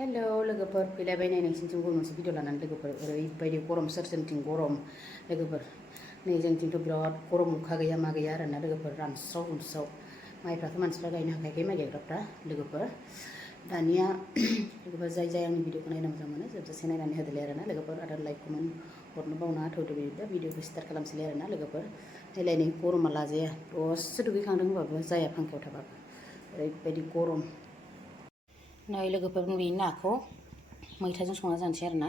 Hello लोगोफोर फैलायबाय नै नोंसिनिथिं मोनसे भिडिअ लानानै लोगोफोर ओरैबायदि गरम सोरजोंथिं गरम लोगोफोर नै जोंथिंथ' बिराद गरम अखा गैया मा गैया आरोना लोगोफोर रानस्राव हुमस्राव माइफ्राथ' मानसिफ्रा गायनो हाखायाखै माइ गायग्राफ्रा लोगोफोर दानिया लोगोफोर जाय आंनि भिडिअखौ नायनो मोजां मोनो जोबजासे नायनानै होदोलाय आरोना लोगोफोर आरो लाइक कमेन्ट हरनो बावनाङा थौदो बिदिब्ला भिडिअखौ स्टार्ट खालामसैलाय आरोना लोगोफोर नायलाय नै गरमा लाजाया दसे दुगैखांदों होनबाबो जाया फांखायाव थाबाबो ओरैबायदि गरम नै लोगोफोर बे नाखौ मैथाजों संना जानोसै आरोना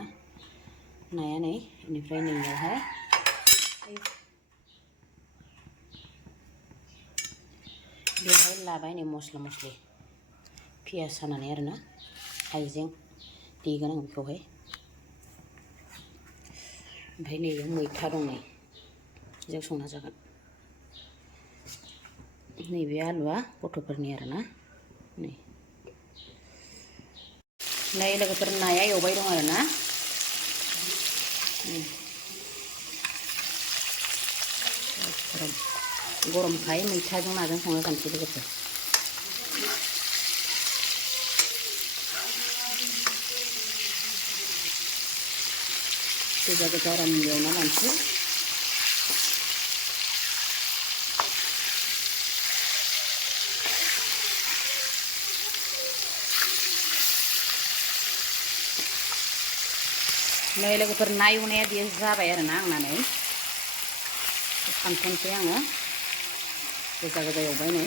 नाया नै बेनिफ्राय नैयावहाय बेवहाय लाबाय नै मस्ला मस्लि पियास हानानै आरोना हाइजें देगोन आं बेखौहाय ओमफ्राय नैबे मैथा दं नै जों संना जागोन नैबे आलुआ गथ'फोरनि आरोना नै लोगोफोर नाया एवबाय दं आरोना गरमखाय मैथाजों नाजों संना जानोसै लोगोफोर गोजा गोजा आराम एवना लानोसै नै लोगोफोर ना एवनाया बेयो जाबाय आरोना आंना नै खामथनसै आङो गोजा गोजा एवबाय नै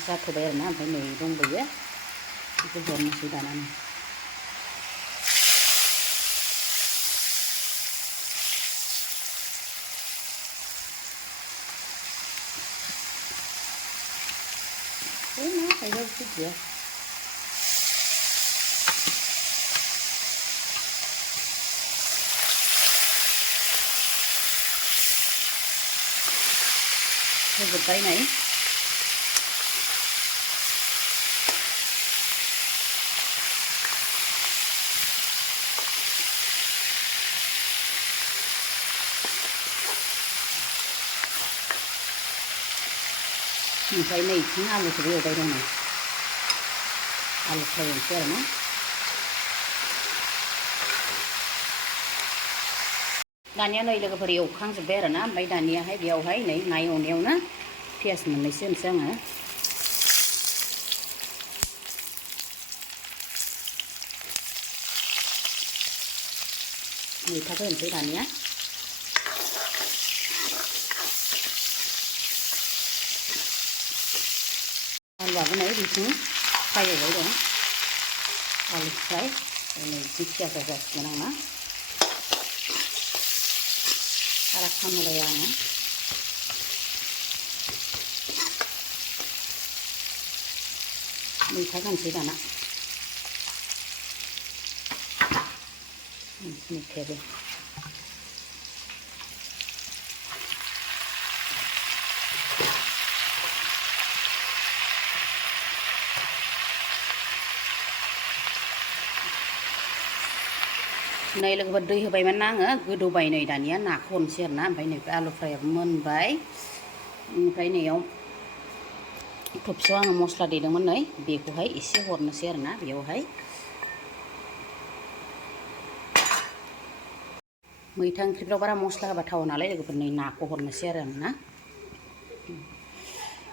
जाथ'बाय आरोना ओमफ्राय नै दंबायो बेखौ हरनोसै दानानै ना खायदा गैया होजोब्बाय नै ओमफ्राय नैथिं आलुखौबो एवबाय दं नै आलु फ्राय एवनोसै आरोना दानिया नै लोगोफोर एवखांजोब्बाय आरोना ओमफ्राय दानियाहाय बेयावहाय नै ना एवनायावनो पियास मोननैसो होनोसै आङो मैथाखौ होनोसै दानिया आलुआबो नै बिथिं फ्राय एवबाय दं आलु फ्राय नै पियासा जासिगोन आंना बारा खामहोलाया आङो मैथा जानोसै दाना मैथायाबो नै लोगोफोर दै होबायमोन आङो गोदौबाय नै दानिया नाखौ हरनोसै आरोना ओमफ्राय नै आलु फ्रायाबो मोनबाय ओमफ्राय नैयाव थबसियाव आङो मस्ला देदोंमोन नै बेखौहाय एसे हरनोसै आरोना बेयावहाय मैथा ओंख्रिफ्राव बारा मस्ला होबा थावा नालाय लोगोफोर नै नाखौ हरनोसै आरो आं ना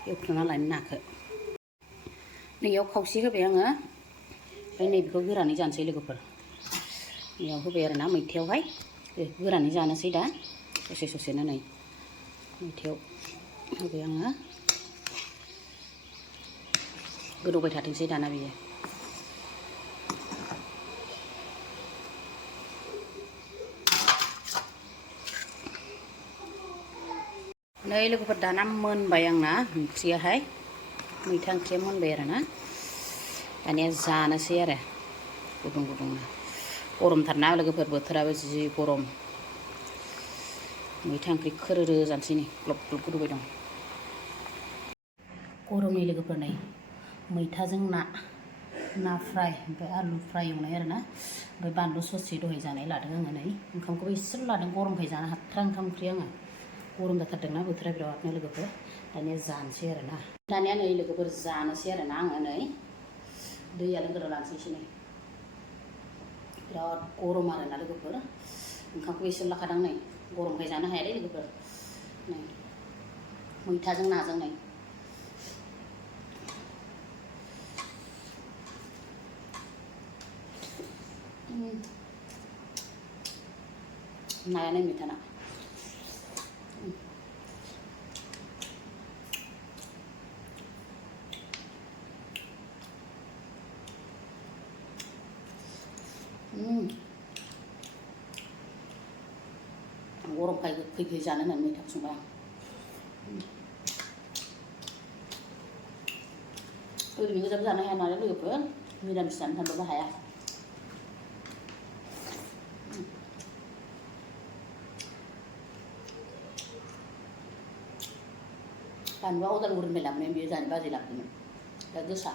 एवख्रुना लानो नाखौ नैयाव खावसे होबाय आङो ओमफ्राय नै बेखौ गोरानै जानोसै लोगोफोर नैयाव होबाय आरोना मैथायावहाय गोरानै जानोसै दा ससे ससेनो नै मैथायाव होबाय आङो गोदौबाय थाथोंसै दाना बियो नै लोगोफोर दाना मोनबाय आंना ओंख्रियाहाय मैथा ओंख्रिया मोनबाय आरोना दानिया जानोसै आरो गुदुं गुदुंनो गरमथारना लोगोफोर बोथोराबो जि गरम मैथा ओंख्रि खोरोरो जानोसै नै ग्लब ग्लब गोदौबाय दं गरमनि लोगोफोर नै मैथाजों ना ना फ्राय ओमफ्राय आलु फ्राय एवनाय आरो ना ओमफ्राय बानलु ससे दहाय जानाय लादों आङो नै ओंखामखौबो एसेल' लादों गरमखाय जानो हाथारा ओंखाम ओंख्रि आङो गरम जाथारदोंना बोथोरा बिरादनो लोगोफोर दानिया जानोसै आरो ना दानिया नै लोगोफोर जानोसै आरो ना आङो नै दैया लोंग्रोना लानोसै एसे नै बिराद गरम आरो ना लोगोफोर ओंखामखौ एसेल' लाखादां नै गरमखाय जानो हाया दे लोगोफोर नै मैथाजों नाजों नै नायानो मैथा ना गरमखाय गोखै जानो होननानै मैथा संबाय आं ओरैनो गोजाबो जानो हाया नालाय लोगोफोर निरामिस जानो सानबाबो हाया बानलुआ उदालगुरिनिफ्राय लाबोनाय बियो जानो बाजै लाबोदोंमोन दा गोसा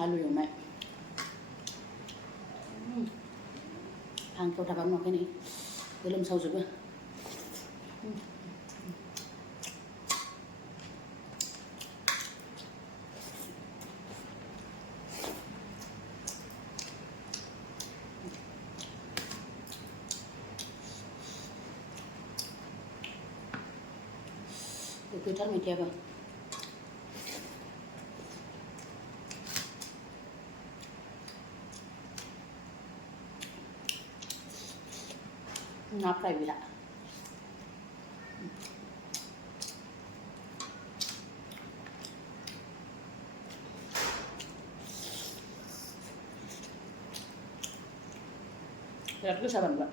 आलु एवनाय फांखायाव थाबा नुवाखै नै गोलोमसावजोबो गोखैथार मैथायाबो ना फ्राय गैला बिराद गोसा बानलुआ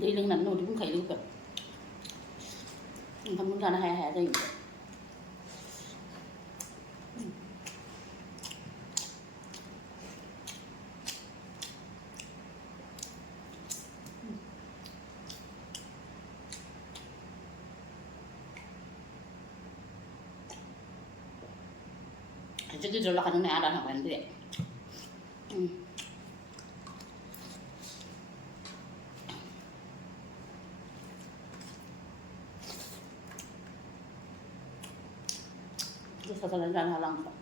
दै लोंनानै उदै बुंखायो लोगोफोर ओंखामखौनो जानो हाया हाया जायो एसे गिदिर लाखादों नै आदा थांबायानो दैया गोसा जानानै जानो हाला आंखौ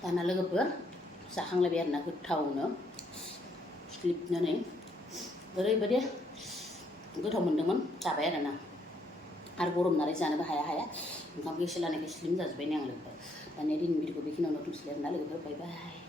दाना लोगोफोर जाखांलायबाय आरोना गोथावनो स्लिपनानै ओरैबायदि गोथाव मोन्दोंमोन जाबाय आरोना आरो गरम नालाय जानोबो हाया ओंखामखौ एसे लानायखाय स्लिम जाजोब्बाय नै आं लोगोफोर दानिया दिनैनि भिडिअखौ बेखिनियावनो दोनथ'सै आरोना लोगोफोर बाय बाय।